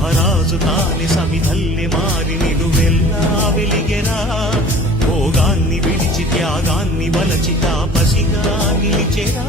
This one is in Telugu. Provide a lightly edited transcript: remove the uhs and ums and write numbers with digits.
మహారాజు తాని సమిధల్లె మారి నిలువెల్లా వెలిగెరా భోగాన్ని విడిచి త్యాగాన్ని వలచి తాపసిగా నిలిచెరా